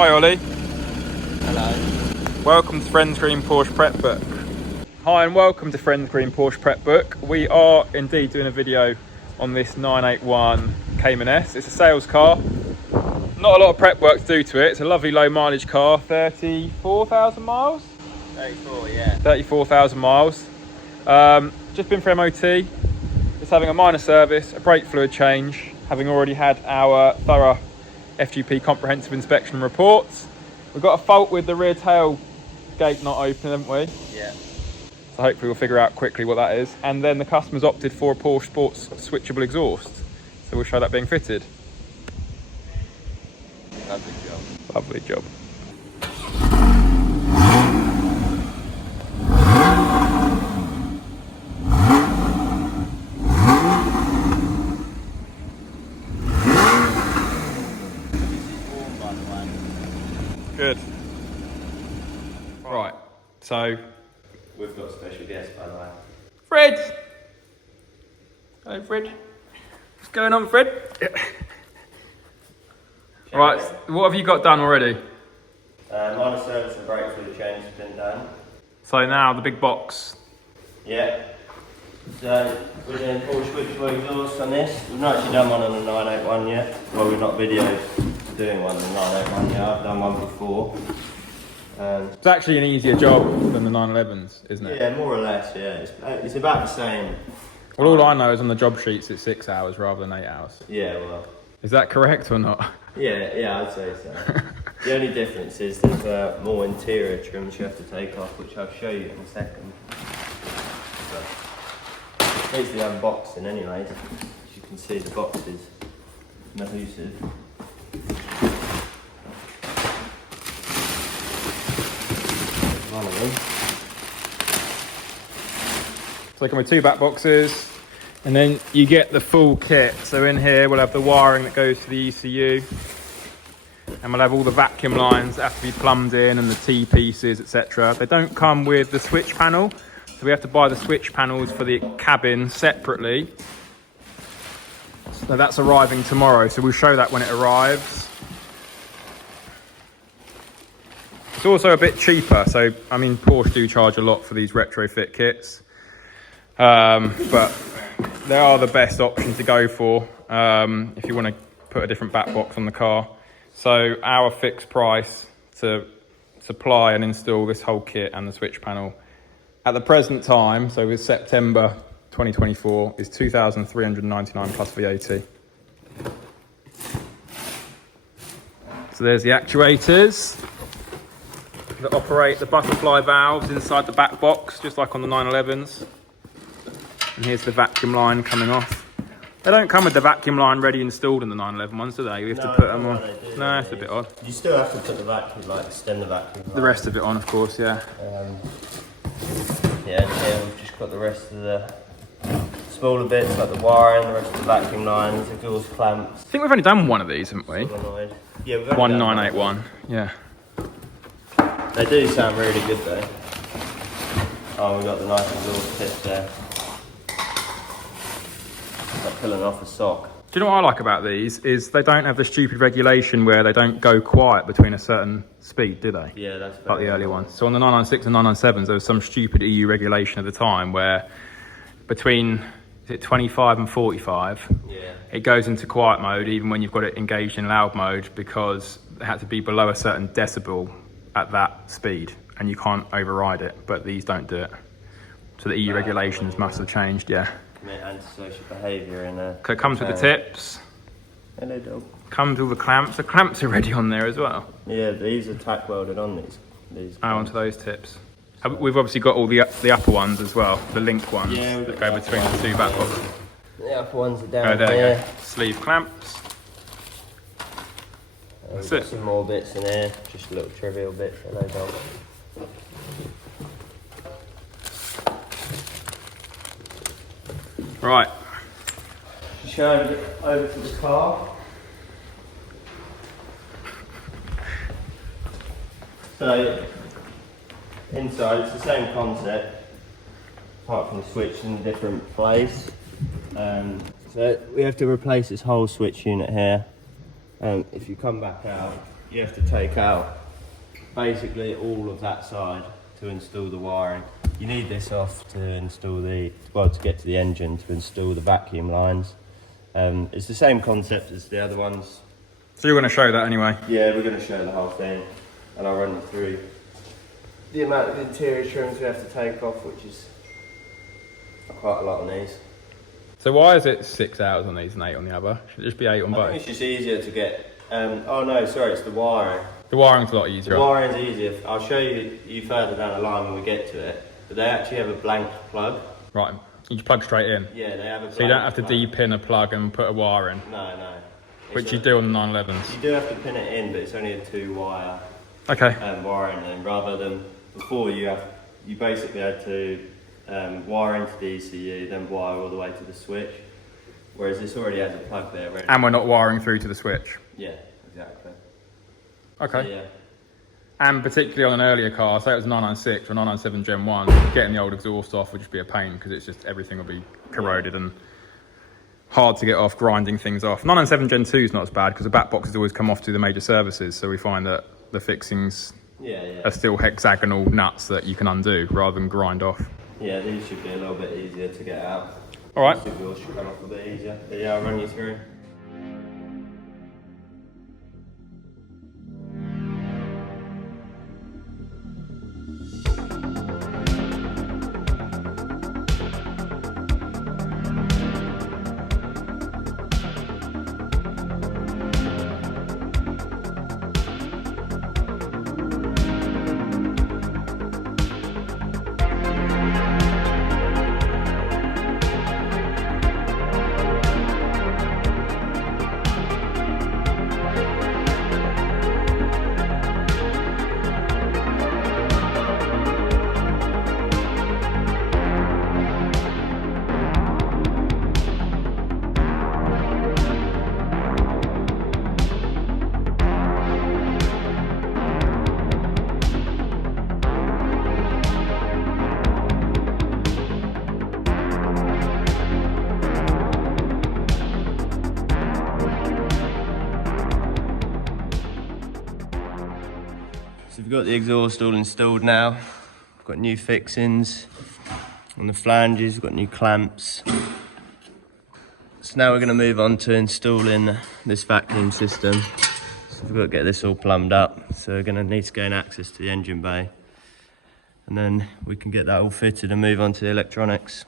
Hi Ollie. Hello. Welcome to Friends Green Porsche Prep Book. Hi and welcome to Friends Green Porsche Prep Book. We are indeed doing a video on this 981 Cayman S. It's a sales car. Not a lot of prep work to do to it. It's a lovely low mileage car, 34,000 miles? 34, yeah. 34,000 miles. Just been for MOT. It's having a minor service, a brake fluid change, having already had our thorough FGP comprehensive inspection reports. We've got a fault with the rear tail gate not open, haven't we? Yeah. So hopefully we'll figure out quickly what that is. And then the customer's opted for a Porsche Sports switchable exhaust. So we'll show that being fitted. Lovely job. Lovely job. Good. Right, so We've got special guests, by the way. Fred! Hello, Fred. What's going on, Fred? Right, what have you got done already? Minor service and brake fluid change has been done. So now the big box. Yeah. So we're doing Porsche switchable exhaust on this. We've not actually done one on the 981 yet. Well, we've not videoed doing one on the 981 yet. I've done one before. It's actually an easier job than the 911s, isn't it? Yeah, more or less, yeah. It's about the same. Well, all I know is on the job sheets it's 6 hours rather than 8 hours. Yeah, well. Is that correct or not? Yeah, I'd say so. The only difference is there's more interior trims you have to take off, which I'll show you in a second. So, here's the unboxing anyways. As you can see, the box is massive. One of them. So they come with 2 back boxes, and then you get the full kit. So in here we'll have the wiring that goes to the ECU, and we'll have all the vacuum lines that have to be plumbed in and the T-pieces, etc. They don't come with the switch panel, so we have to buy the switch panels for the cabin separately. So that's arriving tomorrow, so we'll show that when it arrives. It's also a bit cheaper, so I mean Porsche do charge a lot for these retrofit kits, but they are the best option to go for if you want to put a different back box on the car. So our fixed price to supply and install this whole kit and the switch panel at the present time, so with September 2024, is $2,399 plus VAT. So there's the actuators that operate the butterfly valves inside the back box, just like on the 911s. And here's the vacuum line coming off. They don't come with the vacuum line ready installed in the 911 ones, do they? We have to put them on. No, it's a bit odd. You still have to put the vacuum, like extend the vacuum. The rest of it on, of course, yeah. Yeah, and here we've just got the rest of the smaller bits, like the wiring, the rest of the vacuum lines, exhaust clamps. I think we've only done one of these, haven't we? Solenoid. Yeah, we've only done 1981, yeah. They do sound really good though. Oh, we've got the nice exhaust tips there. It's like pulling off a sock. Do you know what I like about these? Is they don't have the stupid regulation where they don't go quiet between a certain speed, do they? Yeah, that's like the earlier ones. So on the 996 and 997s, there was some stupid EU regulation at the time where between 25 and 45, it goes into quiet mode even when you've got it engaged in loud mode, because it had to be below a certain decibel at that speed, and you can't override it. But these don't do it. So the EU regulations must have changed, yeah. Commit antisocial behaviour in a... So it comes with the tips. Hello, dog. Comes with all the clamps. The clamps are already on there as well. Yeah, these are tack welded on these. Oh, onto those tips. We've obviously got all the upper ones as well, the link ones that go between the 2 back boxes. The upper ones are down oh, there here. You go. Sleeve clamps. That's it. Some more bits in here, just little trivial bits. Hello, dog. Right. Showing it over to the car. So inside it's the same concept, apart from the switch in a different place. So we have to replace this whole switch unit here. If you come back out, you have to take out basically all of that side to install the wiring. You need this off to install to get to the engine, to install the vacuum lines. It's the same concept as the other ones. So you're going to show that anyway? Yeah, we're going to show the whole thing, and I'll run you through the amount of interior trims we have to take off, which is quite a lot on these. So why is it 6 hours on these and 8 on the other? Should it just be 8 on both? I think it's just easier to get. Oh no, sorry, it's the wiring. The wiring's a lot easier. The wiring's easier. I'll show you further down the line when we get to it. But they actually have a blank plug. Right, you just plug straight in. Yeah, they have a blank So you don't have to plug. de-pin a plug and put a wire in. No, no. Which you do on the 911s. You do have to pin it in, but it's only a 2-wire Okay. wiring. And rather than before, you basically had to wire into the ECU, then wire all the way to the switch. Whereas this already has a plug there ready. And we're not wiring through to the switch. Yeah, exactly. Okay. So, yeah. And particularly on an earlier car, say it was 996 or 997 Gen 1, getting the old exhaust off would just be a pain because it's just everything will be corroded and hard to get off, grinding things off. 997 Gen 2 is not as bad because the back boxes always come off to the major services, so we find that the fixings are still hexagonal nuts that you can undo rather than grind off. Yeah, these should be a little bit easier to get out. All right. The wheels should come off a bit easier. But yeah, I'll run you through. So we've got the exhaust all installed now. We've got new fixings on the flanges, we've got new clamps. So now we're going to move on to installing this vacuum system. So we've got to get this all plumbed up. So we're going to need to gain access to the engine bay. And then we can get that all fitted and move on to the electronics.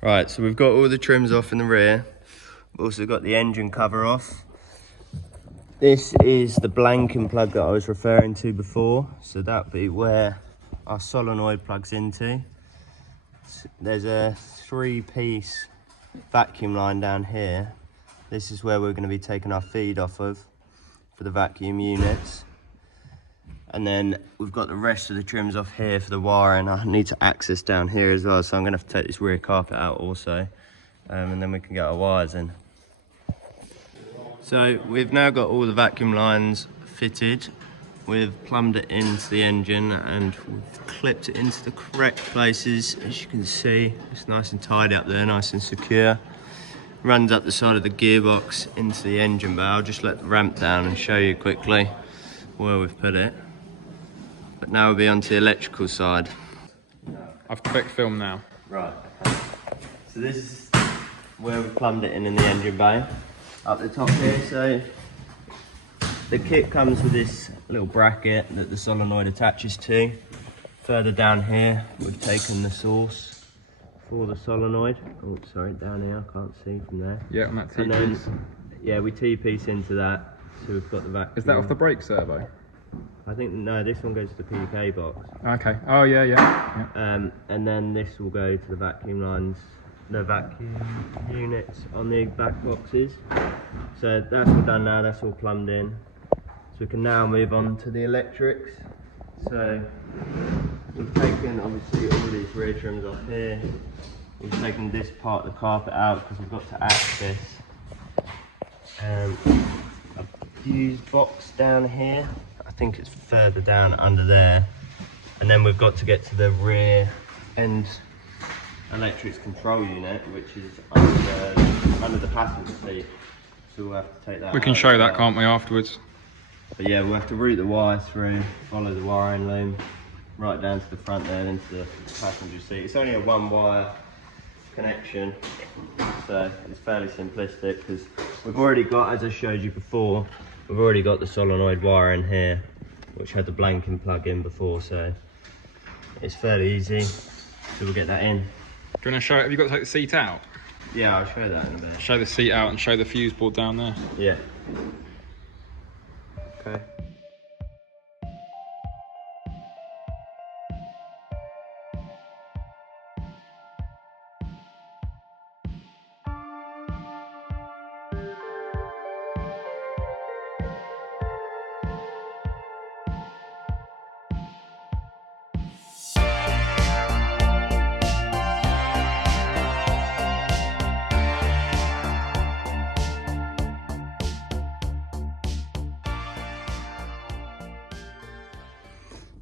Right, so we've got all the trims off in the rear. We've also got the engine cover off. This is the blanking plug that I was referring to before. So that'd be where our solenoid plugs into. There's a 3-piece vacuum line down here. This is where we're going to be taking our feed off of for the vacuum units. And then we've got the rest of the trims off here for the wiring. I need to access down here as well, so I'm going to have to take this rear carpet out also, and then we can get our wires in. So we've now got all the vacuum lines fitted. We've plumbed it into the engine and we've clipped it into the correct places. As you can see, it's nice and tidy up there, nice and secure. Runs up the side of the gearbox into the engine bay. I'll just let the ramp down and show you quickly where we've put it. But now we'll be onto the electrical side. I've clicked film now. Right, okay. So this is where we plumbed it in the engine bay. Up the top here, so the kit comes with this little bracket that the solenoid attaches to. Further down here, we've taken the source for the solenoid. Oh, sorry, down here, I can't see from there. Yeah, on that And T-piece. then, yeah, we T-piece into that, so we've got the vacuum. Is that off the brake servo? I think, no, this one goes to the PK box. Okay. Oh, yeah. And then this will go to the vacuum lines, the vacuum units on the back boxes. So that's all done now, that's all plumbed in. So we can now move on to the electrics. So We've taken obviously all these rear trims off here. We've taken this part of the carpet out because we've got to access a fuse box down here. I think it's further down under there. And then we've got to get to the rear end electrics control unit, which is under the passenger seat. So we'll have to take that out. We can show that, can't we, afterwards? But yeah, we'll have to route the wire through, follow the wiring loom, right down to the front there, into the passenger seat. It's only a one wire connection, so it's fairly simplistic because we've already got, as I showed you before, we've already got the solenoid wire in here, which had the blanking plug in before, so it's fairly easy. So we'll get that in. Do you want to show it? Have you got to take the seat out? Yeah, I'll show that in a minute. Show the seat out and show the fuse board down there. Yeah. Okay.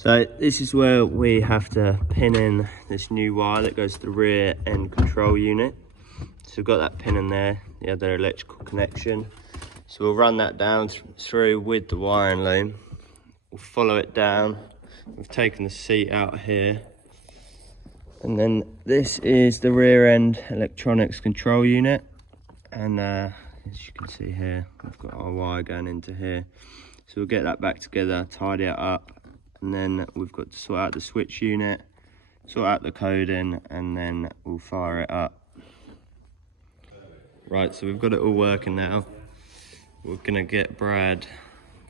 So this is where we have to pin in this new wire that goes to the rear end control unit. So we've got that pin in there, the other electrical connection. So we'll run that down through with the wiring loom. We'll follow it down. We've taken the seat out here. And then this is the rear end electronics control unit. And as you can see here, we've got our wire going into here. So we'll get that back together, tidy it up. And then we've got to sort out the switch unit, sort out the coding, and then we'll fire it up. Right, so we've got it all working now. We're gonna get Brad.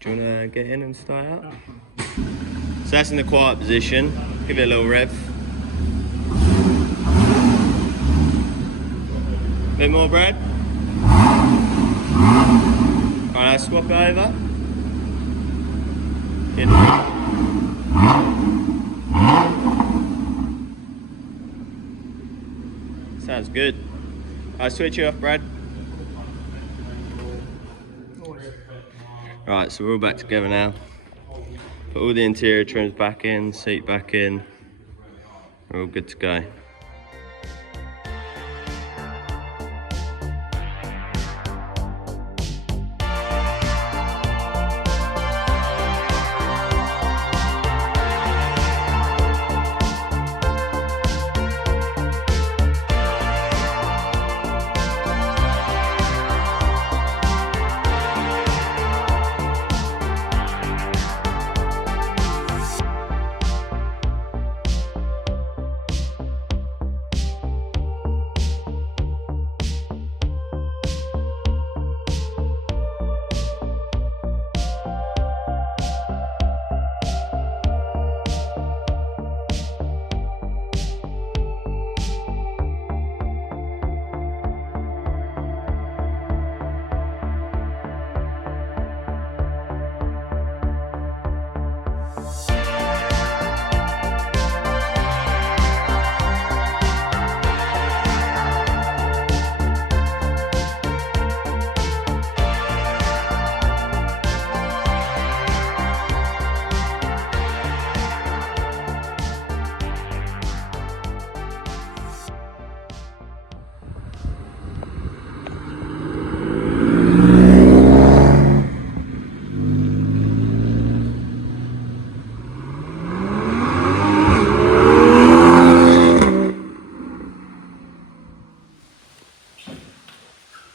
Do you wanna get in and start out? So that's in the quiet position. Give it a little rev. Bit more, Brad. Alright, let's swap it over. Sounds good. I'll switch you off, Brad. Right, so we're all back together now. Put all the interior trims back in, seat back in. We're all good to go.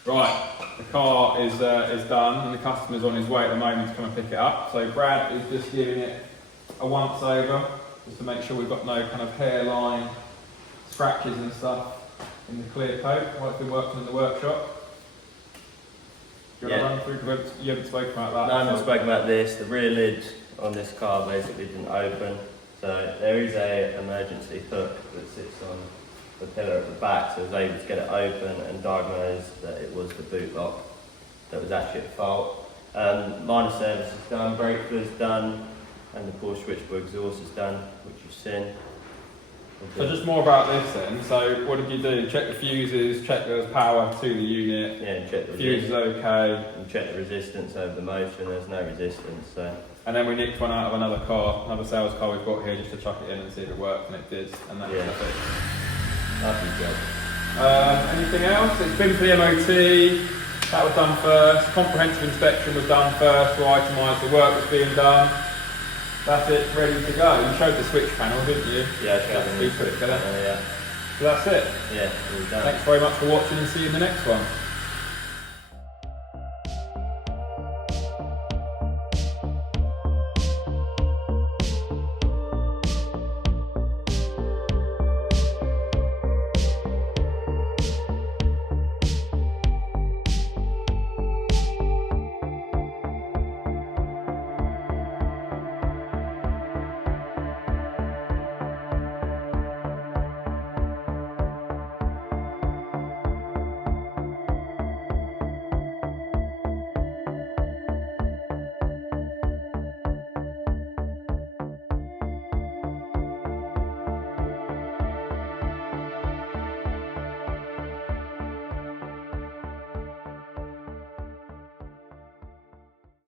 Right, the car is done and the customer's on his way at the moment to come and pick it up. So Brad is just giving it a once over, just to make sure we've got no kind of hairline scratches and stuff in the clear coat while it's been working in the workshop. Do you want to run through, you haven't spoken about that? No, I haven't spoken about this. The rear lid on this car basically didn't open. So there is a emergency hook that sits on the pillar at the back, so I was able to get it open and diagnose that it was the boot lock that was actually at fault. Minor service is done, brake fluid's done, And the Porsche switchboard exhaust is done, which you've seen. So just more about this then. So what did you do? Check the fuses, check there's power to the unit. Yeah, and check the fuses okay. And check the resistance over the motor, and there's no resistance. So. And then we nicked one out of another car, another sales car we've got here, just to chuck it in and see if it worked, and it did. And that's perfect. Lovely job. Anything else? It's been for the MOT. That was done first. Comprehensive inspection was done first to itemise the work that's being done. That's it, ready to go. You showed the switch panel, didn't you? Yeah, I showed the switch panel, yeah. So that's it. Yeah, all done. Thanks very much for watching, and see you in the next one.